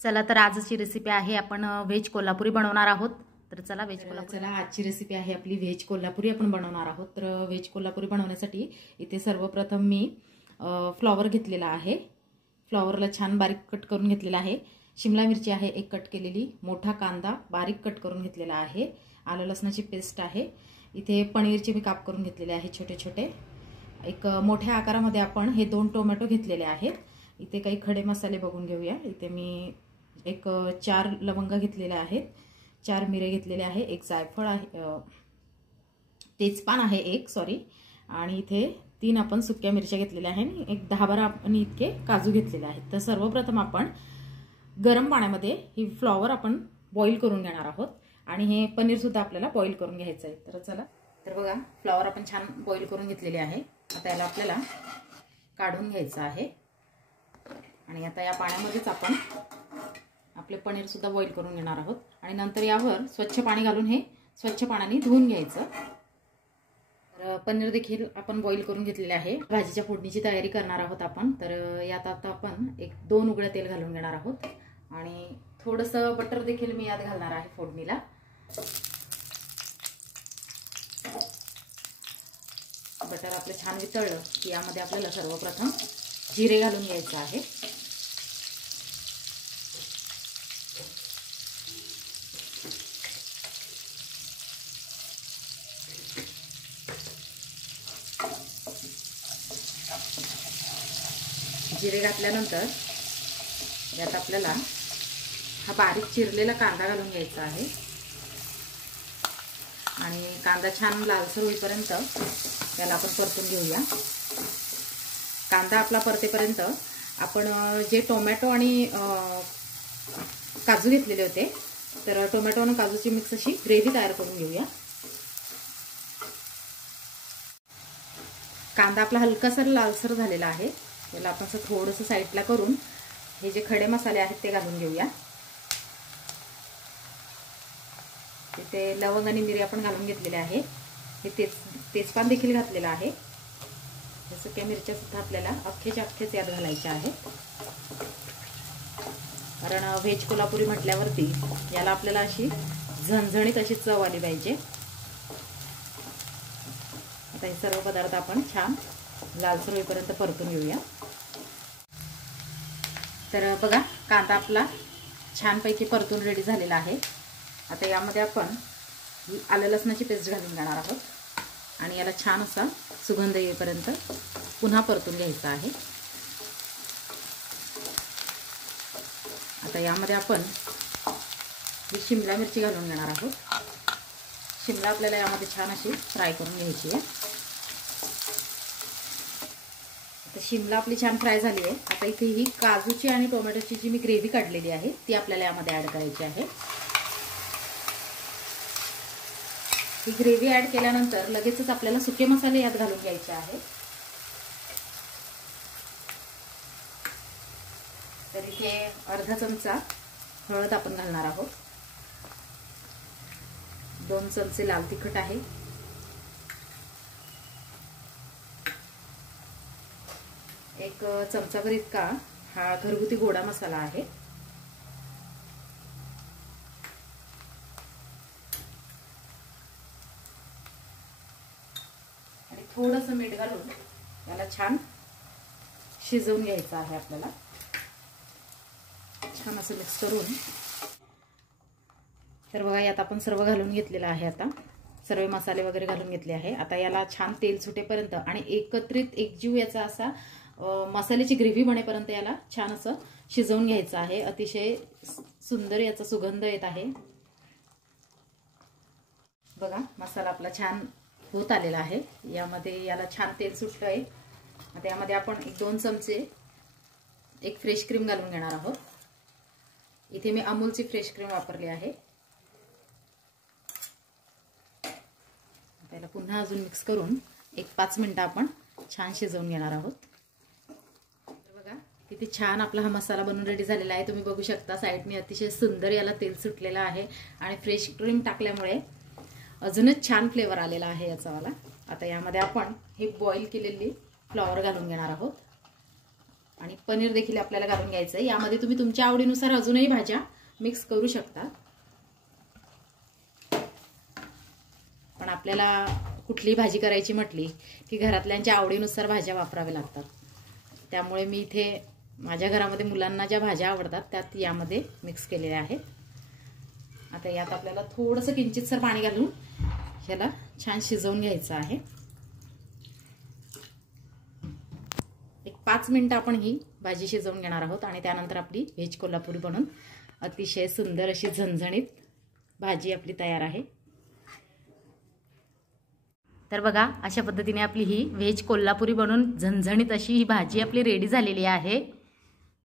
चला तर आजची रेसिपी आहे आपण व्हेज कोल्हापुरी बनवणार आहोत। तर चला आजची रेसिपी आहे आपली व्हेज कोल्हापुरी आपण बनवणार आहोत। तर व्हेज कोल्हापुरी बनवण्यासाठी इथे सर्वप्रथम मी फ्लॉवर घेतलेला आहे। फ्लॉवरला छान बारीक कट करून घेतलेला आहे। शिमला मिरची आहे एक कट केलेली, मोठा कांदा बारीक कट करून घेतलेला आहे, आलं लसणाची पेस्ट आहे, इथे पनीरचे मी काप करून घेतलेले आहे छोटे छोटे। एक मोठ्या आकारामध्ये आपण हे 2 टोमॅटो घेतलेले आहेत। इथे काही खडे मसाले बघून घेऊया। इथे मी एक 4 लवंग घेतलेले आहेत, 4 मिरे घेतलेले आहे, एक जायफळ आहे, तेजपान आहे एक सॉरी, आणि इथे 3 आपण सुक्या मिरच्या घेतलेल्या आहेत, एक 10-12 आपण इतके काजू घेतलेले आहेत। तर सर्वप्रथम आपण गरम पाण्यामध्ये ही फ्लॉवर आपण बॉईल करून घेणार आहोत आणि हे पनीर सुद्धा आपल्याला बॉईल करून घ्यायचं आहे। तर चला, तर बघा फ्लॉवर आपण छान बॉईल करून घेतलेले आहे। आता याला आपल्याला काढून घ्यायचं आहे आणि आता या पाण्यामध्येच आपण आपले पनीर सुद्धा बॉईल करून घेणार आहोत आणि नंतर यावर स्वच्छ पाणी घालून हे स्वच्छ पाण्याने धुवून घ्यायचं। तर पनीर देखील आपण बॉईल करून घेतलेले आहे। भाजीच्या फोडणीची तयारी करणार आहोत आपण। तर यात आता आपण 1-2 उकळ्या तेल घालून घेणार आहोत आणि थोडंसं बटर देखील मी यात घालणार आहे फोडणीला। बटर आपलं छान वितळलं की यामध्ये आपल्याला सर्वप्रथम जिरे घालून घ्यायचं आहे। जिरे घातल्यानंतर यात आपल्याला हा बारीक चिरलेला कांदा घालून घ्यायचा आहे आणि कांदा छान लालसर होईपर्यंत त्याला आपण परतून घेऊया। कांदा आपला परतेपर्यंत आपण जे टोमॅटो आणि काजू घेतलेले होते, तर टोमॅटो आणि काजूची मिक्स अशी ग्रेव्ही तयार करून घेऊया। कांदा आपला हलकासा लालसर झालेला आहे, त्याला आपण असं थोडंसं साईडला करून हे जे खडे मसाले आहेत ते घालून घेऊया। इथे लवंग आणि मिरी आपण घालून घेतलेले आहे, हे तेजपान देखील घातलेलं आहे। सुक्या मिरच्या सुद्धा आपल्याला अख्खेच्या अख्खेच यात घालायच्या आहेत, कारण व्हेज कोल्हापुरी म्हटल्यावरती याला आपल्याला अशी झणझणीत अशी चव आली पाहिजे। आता हे सर्व पदार्थ आपण छान लालसर होईपर्यंत परतून घेऊया। तर बघा कांदा आपला छानपैकी परतून रेडी झालेला आहे। आता यामध्ये आपण आलं लसणाची पेस्ट घालून घेणार आहोत आणि याला छान असा सुगंध येईपर्यंत पुन्हा परतून घ्यायचा आहे। आता यामध्ये आपण ही शिमला मिरची घालून घेणार आहोत। शिमला आपल्याला यामध्ये छान अशी फ्राय करून घ्यायची आहे। आता शिमला आपली छान फ्राय झाली आहे। आता इथे ही काजूची आणि टोमॅटोची जी मी ग्रेव्ही काढलेली आहे ती आपल्याला यामध्ये ॲड करायची आहे। ही ग्रेव्ही ॲड केल्यानंतर लगेचच आपल्याला सुके मसाले यात घालून घ्यायचे आहेत। तर इथे अर्धा चमचा हळद आपण घालणार आहोत, 2 चमचे लाल तिखट आहे, 1 चमचाभर इतका हा घरगुती गोडा मसाला आहे, आणि थोडंसं मीठ घालून याला छान शिजवून घ्यायचं आहे आपल्याला। छान असं मिक्स करून, तर बघा यात आपण सर्व घालून घेतलेलं आहे। आता सर्व मसाले वगैरे घालून घेतले आहे। आता याला छान तेल सुटेपर्यंत आणि एकत्रित एकजीव याचा असा मसाल्याची ग्रेव्ही बनेपर्यंत याला छान असं शिजवून घ्यायचं आहे। अतिशय सुंदर याचा सुगंध येत आहे। बघा मसाला आपला छान होत आलेला आहे, यामध्ये याला छान तेल सुटलं आहे। आता यामध्ये आपण 1-2 चमचे एक फ्रेश क्रीम घालून घेणार आहोत। इथे मी अमूलची फ्रेश क्रीम वापरली आहे। त्याला पुन्हा अजून मिक्स करून 1-5 मिनिटं आपण छान शिजवून घेणार आहोत। तर बघा किती छान आपला हा मसाला बनवून रेडी झालेला आहे। तुम्ही बघू शकता साईडने अतिशय सुंदर याला तेल सुटलेलं आहे आणि फ्रेश क्रीम टाकल्यामुळे अजूनच छान फ्लेवर आलेला आहे याचा वाला। आता यामध्ये आपण हे बॉईल केलेली फ्लॉवर घालून घेणार आहोत। आणि पनीर देखील आपल्याला घालून घ्यायचं आहे. यामध्ये तुम्ही तुमच्या आवडीनुसार अजूनही भाज्या मिक्स करू शकता, पण आपल्याला कुठलीही भाजी करायची म्हटली की घरातल्यांच्या आवडीनुसार भाज्या वापराव्या लागतात. त्यामुळे मी इथे माझ्या घरामध्ये मुलांना ज्या भाज्या आवडतात त्यात यामध्ये मिक्स केलेल्या आहेत. आता यात आपल्याला थोडंसं किंचितसर पाणी घालून ह्याला छान शिजवून घ्यायचं आहे. 5 मिनिटं आपण ही भाजी शिजवून घेणार आहोत आणि त्यानंतर आपली व्हेज कोल्हापुरी बनून अतिशय सुंदर अशी झणझणीत भाजी आपली तयार आहे. तर बघा, अशा पद्धतीने आपली ही व्हेज कोल्हापुरी बनून झणझणीत अशी ही भाजी आपली रेडी झालेली आहे.